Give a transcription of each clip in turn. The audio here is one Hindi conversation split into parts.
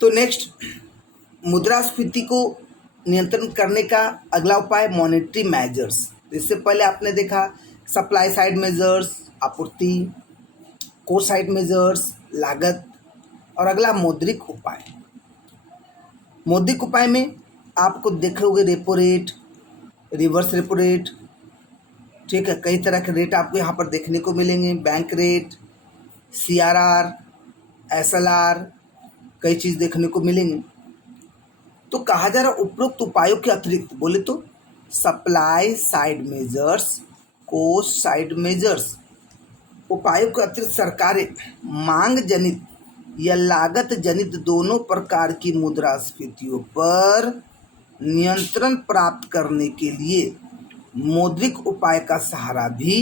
तो नेक्स्ट, मुद्रास्फीति को नियंत्रण करने का अगला उपाय मॉनेटरी मेजर्स। इससे पहले आपने देखा सप्लाई साइड मेजर्स, आपूर्ति, कोस्ट साइड मेजर्स, लागत, और अगला मौद्रिक उपाय। मौद्रिक उपाय में आपको देखोगे repo rate, reverse repo rate, ठीक है, कई तरह के रेट आपको यहाँ पर देखने को मिलेंगे, बैंक रेट, CRR, SLR, कई चीज़ देखने को मिलेंगे। तो कहा जा रहा उपरोक्त उपायों के अतिरिक्त बोले तो supply side measures, cost side measures उपायों के अतिरिक्त सरकारें मांग जनित या लागत जनित दोनों प्रकार की मुद्रास्फीतियों पर नियंत्रण प्राप्त करने के लिए मौद्रिक उपाय का सहारा भी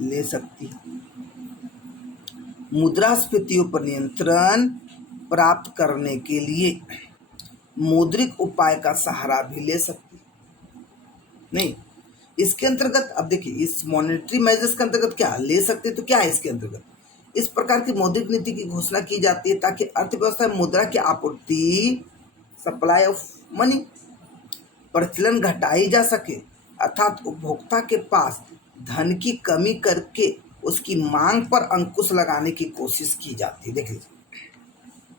ले सकती है। मुद्रास्फीतियों पर नियंत्रण प्राप्त करने के लिए मौद्रिक उपाय का सहारा भी ले सकती है। नहीं, इसके अंतर्गत अब देखिए, इस मॉनेटरी मेजर्स के अंतर्गत क्या ले सकते, तो क्या है इसके अंतर्गत, इस प्रकार की मौद्रिक नीति की घोषणा की जाती है ताकि अर्थव्यवस्था में मुद्रा की आपूर्ति, सप्लाई ऑफ मनी, प्रचलन घटाई जा सके, अर्थात उपभोक्ता के पास धन की कमी करके उसकी मांग पर अंकुश लगाने की कोशिश की जाती है। देखिए,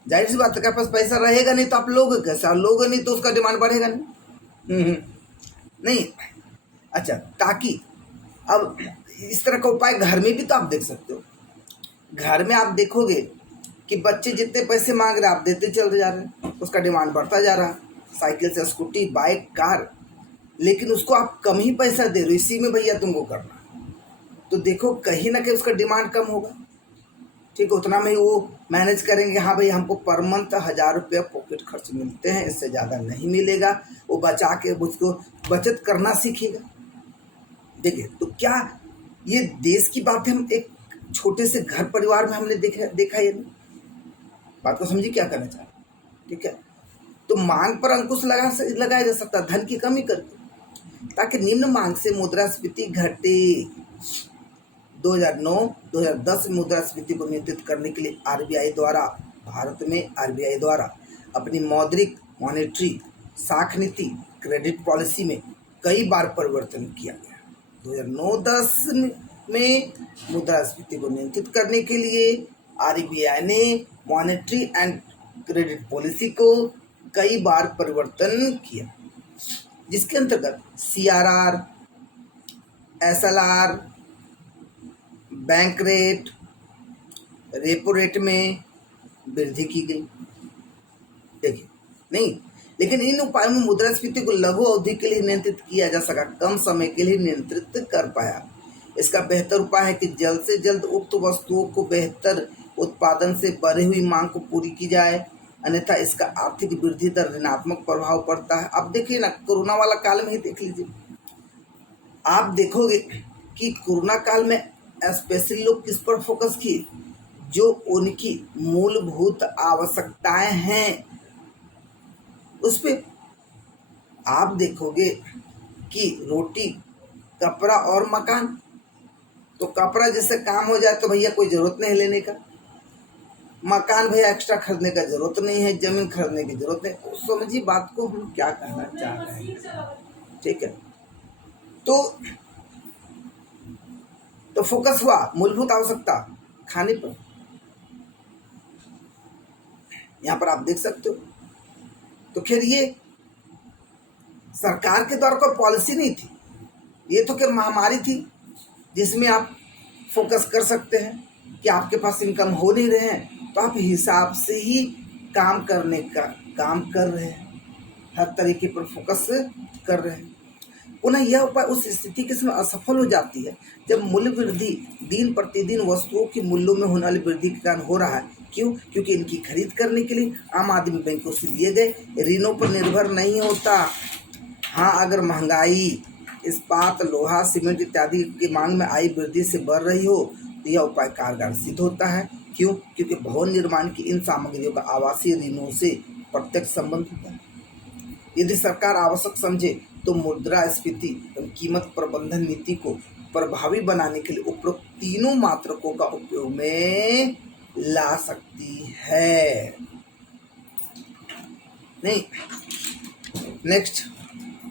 जाहिर सी बात है, पास पैसा रहेगा नहीं तो आप लोगे कैसे, और लोगे नहीं तो उसका डिमांड बढ़ेगा नहीं। नहीं, अच्छा, ताकि अब इस तरह का उपाय घर में भी तो आप देख सकते हो। घर में आप देखोगे कि बच्चे जितने पैसे मांग रहे आप देते चलते जा रहे हैं, उसका डिमांड बढ़ता जा रहा है, साइकिल से स्कूटी, बाइक, कार, लेकिन उसको आप कम ही पैसा दे रहे हो, इसी में भैया तुमको करना, तो देखो कहीं ना कहीं उसका डिमांड कम होगा। ठीक, उतना में ही वो मैनेज करेंगे, हाँ भाई हमको पर मंथ 1000 रुपया पॉकेट खर्च मिलते हैं, इससे ज़्यादा नहीं मिलेगा, वो बचा के उसको बचत करना सीखेगा। देखिए, तो क्या ये देश की बात है, हम एक छोटे से घर परिवार में हमने देखा ये नहीं, बात को समझिए क्या करना चाह रहे, ठीक है। तो मांग पर अंकुश लगाया जा सकता है धन की कमी करके, ताकि निम्न मांग से मुद्रास्फीति घटे। 2009-2010 मुद्रास्फीति को नियंत्रित करने के लिए भारत में आरबीआई द्वारा अपनी मौद्रिक मॉनेटरी साख नीति, क्रेडिट पॉलिसी में कई बार परिवर्तन किया गया। 2009-10 में मुद्रास्फीति को नियंत्रित करने के लिए आरबीआई ने मॉनेटरी एंड क्रेडिट पॉलिसी को कई बार परिवर्तन किया, जिसके अंतर्गत CRR, SLR, bank rate, repo rate में वृद्धि की गई। देखिए, नहीं, लेकिन इन उपायों में मुद्रास्फीति को लघु अवधि के लिए नियंत्रित किया जा सका, कम समय के लिए नियंत्रित कर पाया। इसका बेहतर उपाय है कि जल्द से जल्द उक्त वस्तुओं को बेहतर उत्पादन से बढ़ी हुई मांग को पूरी की जाए, अन्यथा इसका आर्थिक वृद्धि दर ऋणात्मक प्रभाव पड़ता है। अब देखिए ना, कोरोना वाला काल में ही देख लीजिए, आप देखोगे कि कोरोना काल में स्पेशली लोग किस पर फोकस किए, जो उनकी मूलभूत आवश्यकताएं हैं उस पे। आप देखोगे कि रोटी, कपड़ा और मकान, तो कपड़ा जैसे काम हो जाए तो भैया कोई ज़रूरत नहीं लेने का, मकान भैया एक्स्ट्रा खरीदने का ज़रूरत नहीं है, ज़मीन खरीदने की ज़रूरत नहीं। तो समझिए बात को हम क्या कहना चाह रहे हैं, ठीक है। तो फोकस हुआ मूलभूत आवश्यकता खाने पर, यहाँ पर आप देख सकते हो। तो खैर ये सरकार के द्वारा कोई पॉलिसी नहीं थी, ये तो क्या महामारी थी जिसमें आप फोकस कर सकते हैं कि आपके पास इनकम हो नहीं रहे हैं, तो आप हिसाब से ही काम करने का काम कर रहे हैं, हर तरीके पर फोकस कर रहे हैं। पुनः यह उपाय उस स्थिति के समय असफल हो जाती है जब मूल्य वृद्धि दिन प्रतिदिन वस्तुओं के मूल्यों में होने वाली वृद्धि के कारण हो रहा है। क्यों? क्योंकि इनकी खरीद करने के लिए आम आदमी बैंकों से लिए गए ऋणों पर निर्भर नहीं होता। हाँ, अगर महंगाई, इस्पात, लोहा, सीमेंट इत्यादि की मांग में आई वृद्धि से बढ़ रही हो तो यह उपाय कारगर सिद्ध होता है। क्यों? क्योंकि भवन निर्माण की इन सामग्रियों का आवासीय ऋणों से प्रत्यक्ष संबंध होता है। यदि सरकार आवश्यक समझे तो मुद्रास्फीति एवं कीमत प्रबंधन नीति को प्रभावी बनाने के लिए उपरोक्त तीनों मात्रकों का उपयोग में ला सकती है। नहीं, नेक्स्ट